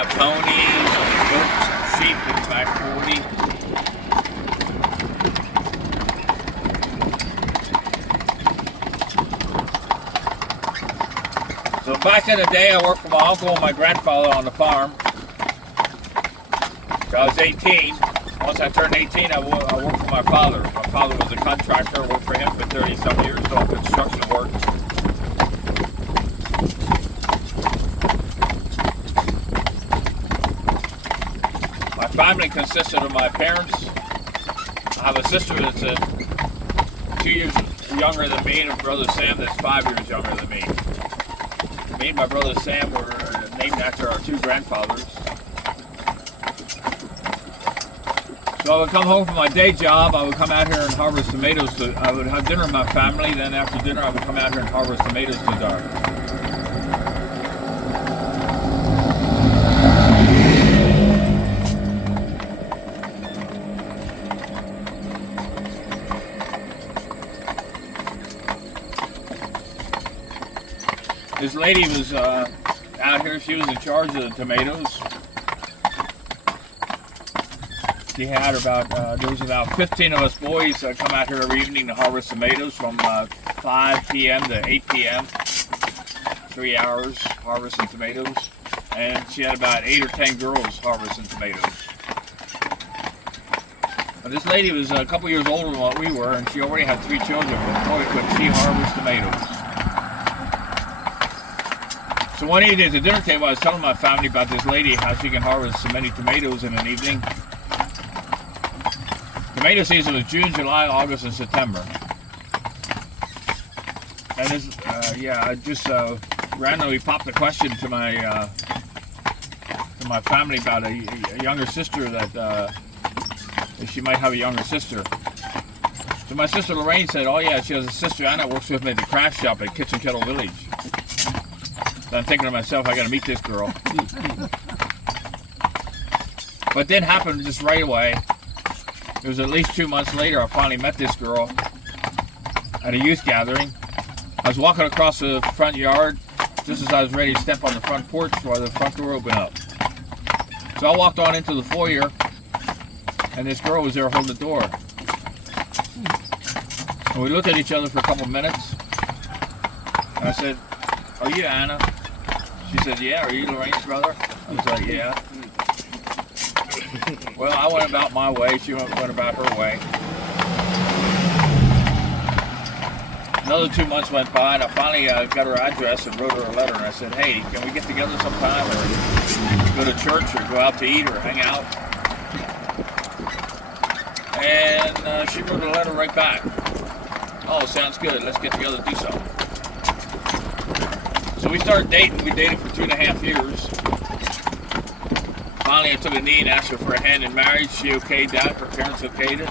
have ponies, goats, sheep in the back 40. So back in the day, I worked for my uncle and my grandfather on the farm. So I was 18. Once I turned 18, I worked for my father. My father was a contractor. I worked for him for 30-some years doing construction work. My family consisted of my parents. I have a sister that's 2 years younger than me, and a brother Sam that's 5 years younger than me. Me and my brother Sam were named after our two grandfathers. So I would come home from my day job, I would come out here and harvest tomatoes. I would have dinner with my family, then after dinner I would come out here and harvest tomatoes to dark. This lady was out here, she was in charge of the tomatoes. She had there was about 15 of us boys that come out here every evening to harvest tomatoes from 5 p.m. to 8 p.m. 3 hours harvesting tomatoes. And she had about 8 or 10 girls harvesting tomatoes. But this lady was a couple years older than what we were, and she already had 3 children, but boy, could she harvest tomatoes. So one evening at the dinner table, I was telling my family about this lady, how she can harvest so many tomatoes in an evening. Tomato season was June, July, August, and September. And this, I just randomly popped a question to my family about a younger sister that she might have a younger sister. So my sister Lorraine said, "Oh yeah, she has a sister Anna works with me at the craft shop at Kitchen Kettle Village." So I'm thinking to myself, I got to meet this girl. But it didn't happen just right away. It was at least 2 months later I finally met this girl at a youth gathering. I was walking across the front yard just as I was ready to step on the front porch while the front door opened up. So I walked on into the foyer, and this girl was there holding the door. And we looked at each other for a couple of minutes. And I said, "Are you Anna?" She said, "Yeah." "Are you Lorraine's brother?" I was like, "Yeah." Well, I went about my way, she went about her way. Another 2 months went by, and I finally got her address and wrote her a letter, and I said, "Hey, can we get together sometime, or go to church, or go out to eat, or hang out?" And she wrote a letter right back. "Oh, sounds good, let's get together and do something." So we started dating. We dated for 2.5 years. Finally, I took a knee and asked her for a hand in marriage. She okayed that. Her parents okayed it.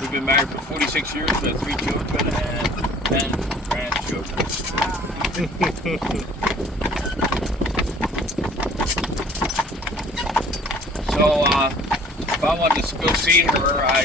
We've been married for 46 years. We have 3 children and 10 grandchildren. So, if I wanted to go see her, I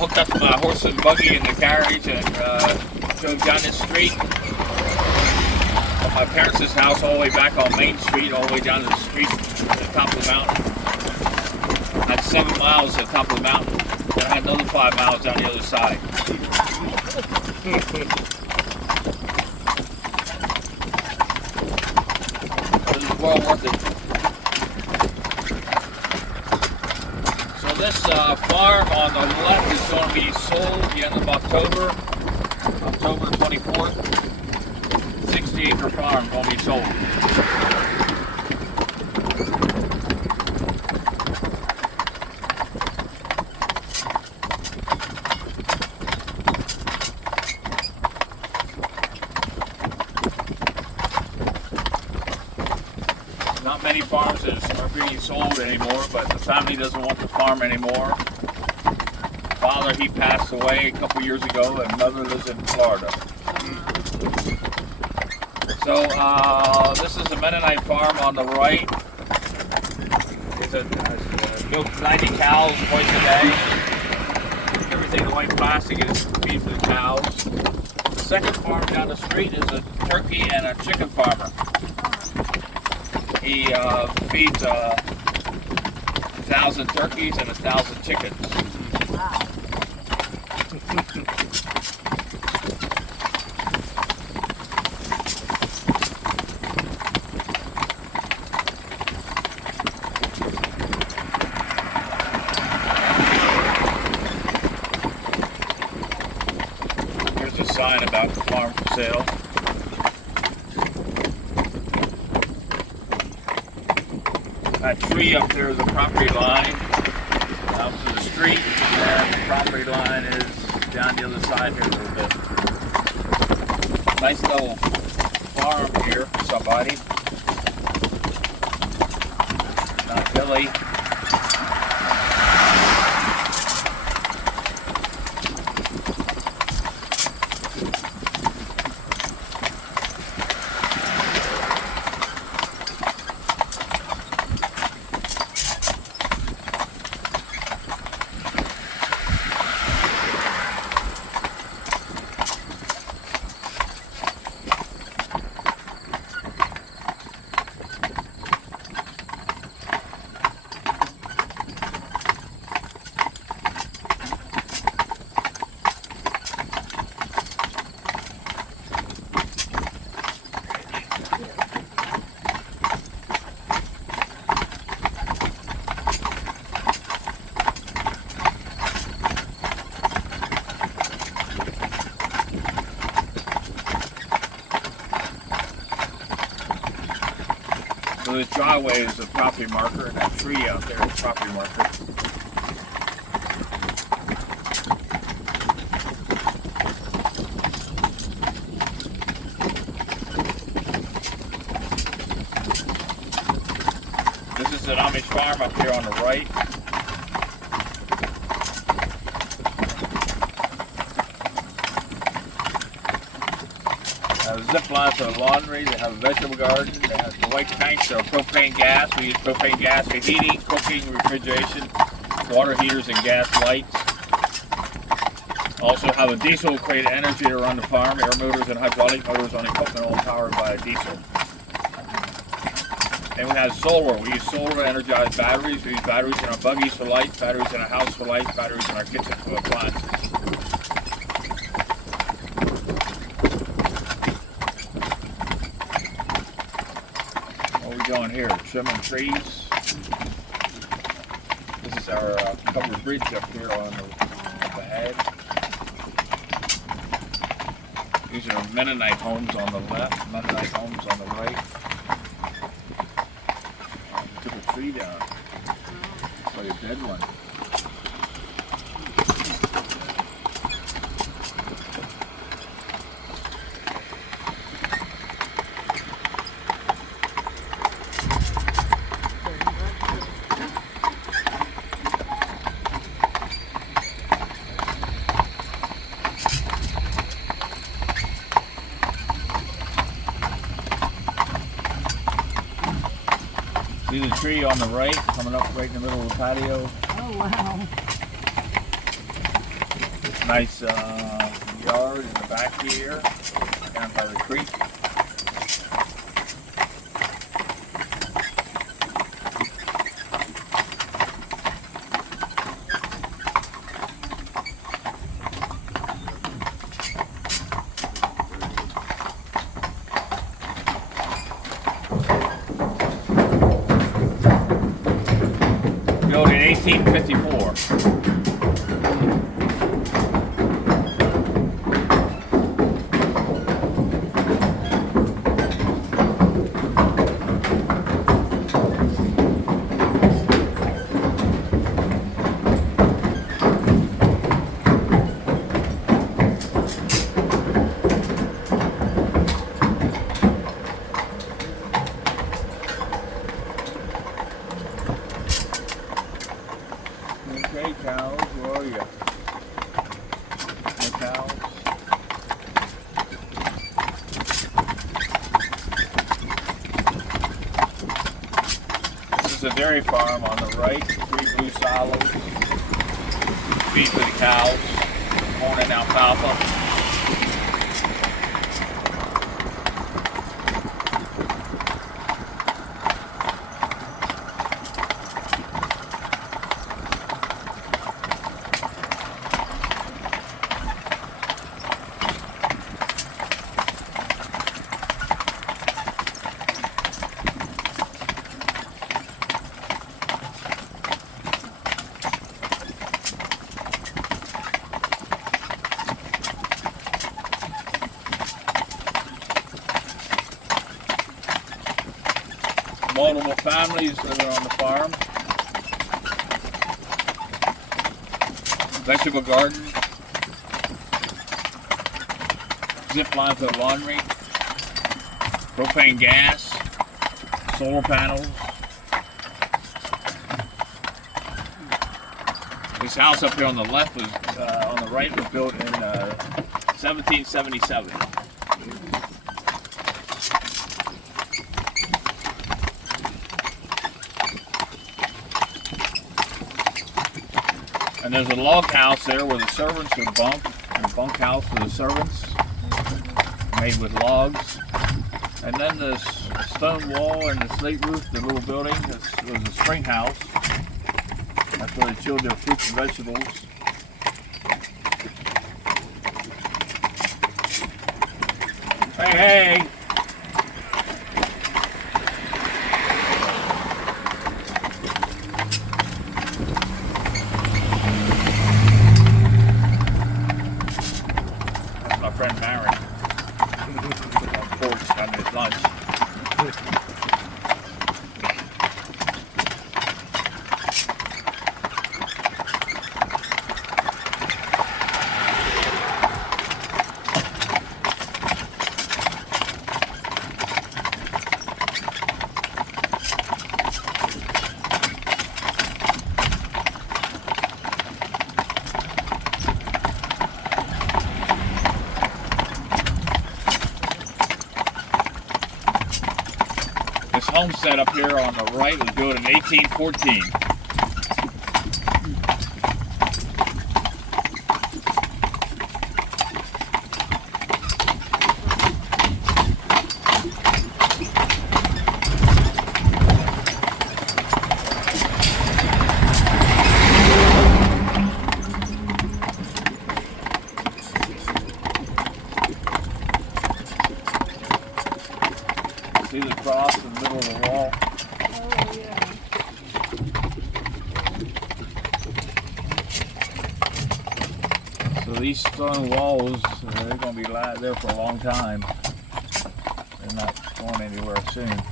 hooked up my horse and buggy in the carriage and drove down this street. From my parents' house all the way back on Main Street, all the way down to the street at the top of the mountain. I had 7 miles at the top of the mountain, and I had another 5 miles down the other side. It was well worth it. So this farm on the left is going to be sold at the end of October 24th. 60-acre farm going to be sold. Not many farms are being sold anymore, but the family doesn't want the farm anymore. Father, he passed away a couple years ago, and mother lives in Florida. So this is the Mennonite farm on the right. It's milks 90 cows twice a day. Everything the white plastic is feed for the cows. The second farm down the street is a turkey and a chicken farmer. He feeds 1,000 turkeys and 1,000 chickens. Wow. Here's a sign about the farm for sale. That tree up there is a property line out to the street, and the property line is down the other side here a little bit. Nice little farm here for somebody. Not Billy. So this driveway is a property marker, and that tree out there is a property marker. This is an Amish farm up here on the right. Zip lines for the laundry, they have a vegetable garden, they have the white tanks that are propane gas. We use propane gas for heating, cooking, refrigeration, water heaters, and gas lights. Also have a diesel create energy to run the farm, air motors and hydraulic motors on equipment all powered by a diesel. And we have solar. We use solar to energize batteries. We use batteries in our buggies for light, batteries in our house for light, batteries in our kitchen for appliances. Going here, trimming trees. This is our covered bridge up here on the head. These are Mennonite homes on the left, Mennonite homes on the right. Took a tree down. It's like a dead one. See the tree on the right, coming up right in the middle of the patio. Oh, wow. Nice yard in the back here, down by the creek. Built in 1854. Okay, cows, where are you? No cows. This is a dairy farm on the right, 3 blue silos. Feed for the cows, corn and alfalfa. Multiple families living on the farm. Vegetable garden. Zip line for the laundry. Propane gas. Solar panels. This house up here on the left was, on the right was built in 1777. And there's a log house there where the servants would bunk, and a bunk house for the servants, made with logs. And then the stone wall and the slate roof, the little building, was a spring house. That's where they chilled their fruits and vegetables. Hey, hey! That's my friend Barry. On porch having his lunch. This homestead up here on the right was built in 1814. See the cross in the middle of the wall? Oh, yeah. So these stone walls, they're going to be there for a long time. They're not going anywhere soon.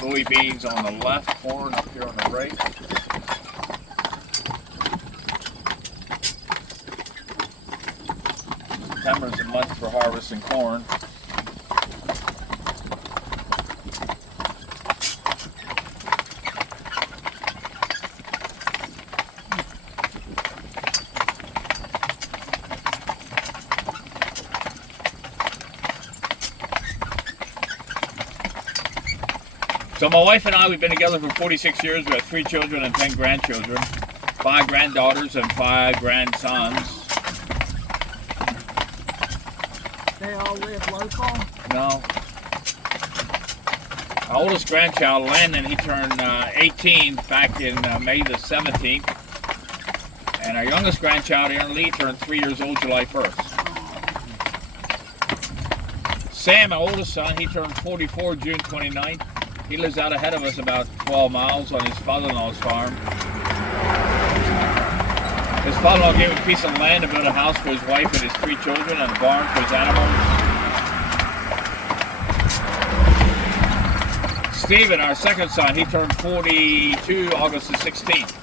Soybeans on the left, corn up here on the right. September's a month for harvesting corn. So my wife and I, we've been together for 46 years. We have 3 children and 10 grandchildren, 5 granddaughters and 5 grandsons. They all live local? No. Our oldest grandchild, Landon, he turned 18 back in May the 17th. And our youngest grandchild, Aaron Lee, turned 3 years old July 1st. Sam, our oldest son, he turned 44 June 29th. He lives out ahead of us about 12 miles on his father-in-law's farm. His father-in-law gave him a piece of land to build a house for his wife and his 3 children and a barn for his animals. Stephen, our second son, he turned 42 August the 16th.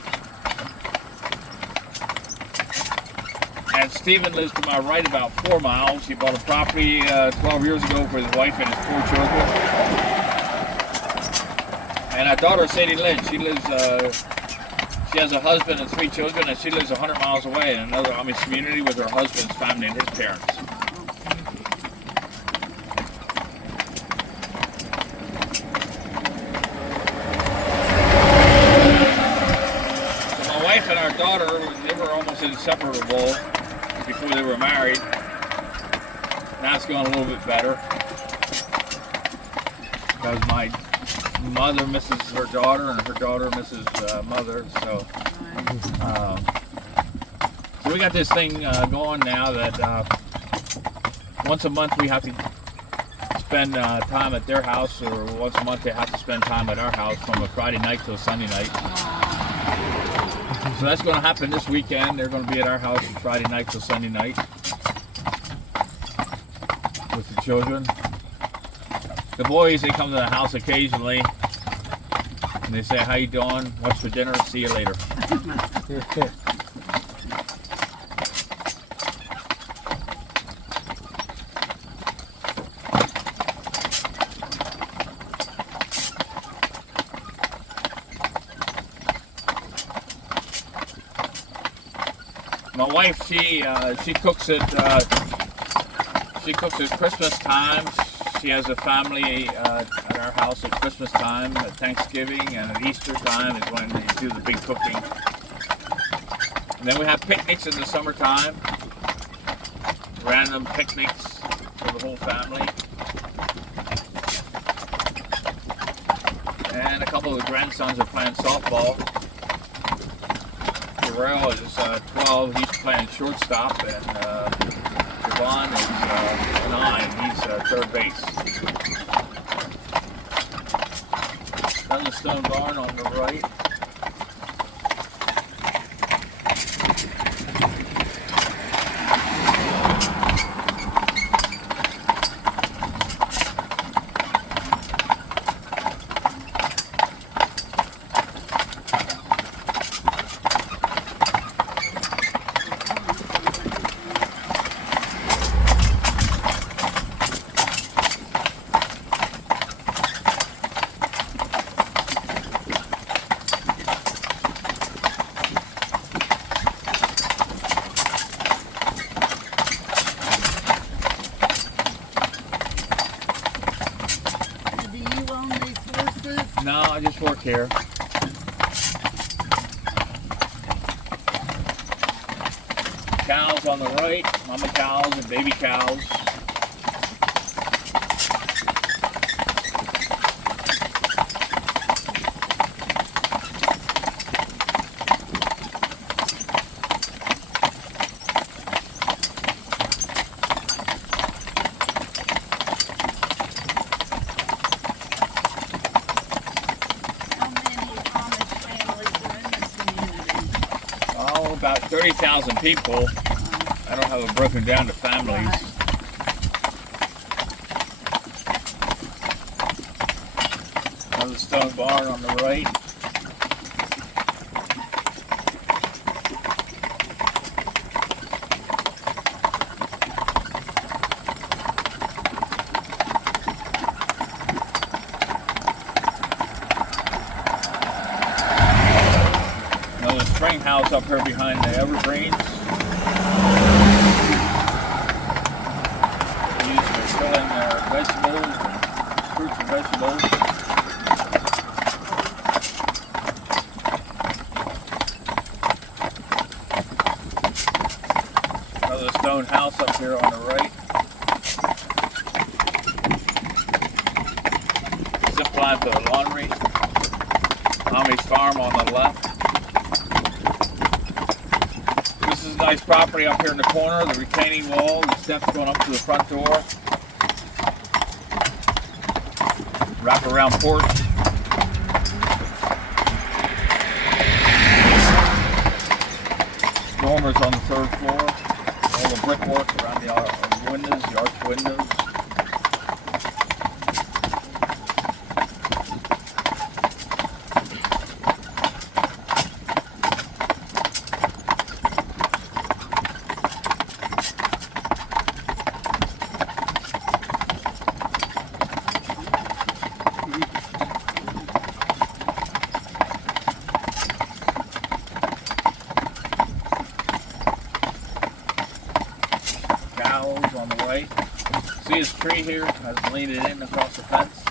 And Stephen lives to my right about 4 miles. He bought a property 12 years ago for his wife and his 4 children. And our daughter, Sadie Lynn, she lives, she has a husband and 3 children, and she lives 100 miles away in another Amish community with her husband's family and his parents. So my wife and our daughter, they were almost inseparable before they were married. Now it's going a little bit better because my mother misses her daughter and her daughter misses mother. So we got this thing going now that once a month we have to spend time at their house, or once a month they have to spend time at our house from a Friday night to a Sunday night. So that's going to happen this weekend. They're going to be at our house Friday night to Sunday night with the children. The boys, they come to the house occasionally and they say, "How you doing? What's for dinner? See you later." My wife, she cooks at Christmas time. She has a family at our house at Christmas time, at Thanksgiving, and at Easter time is when they do the big cooking. And then we have picnics in the summertime, random picnics for the whole family. And a couple of the grandsons are playing softball. Terrell is 12, he's playing shortstop, and Javon is 9, he's third base. There's the stone barn on the right. No, I just work here. Cows on the right, mama cows and baby cows. About 30,000 people. I don't have it broken down to families. Another stone barn on the right. Spring house up here behind the evergreens. They use for filling their vegetables, fruits and vegetables. Another stone house up here on the right. Zip line to the laundry. Amish farm on the left. This is a nice property up here in the corner, the retaining wall, the steps going up to the front door. Wrap around porch. Dormers on the third floor. All the brickwork around the windows, the arch windows. On the right. See his tree here? I just leaned it in across the fence.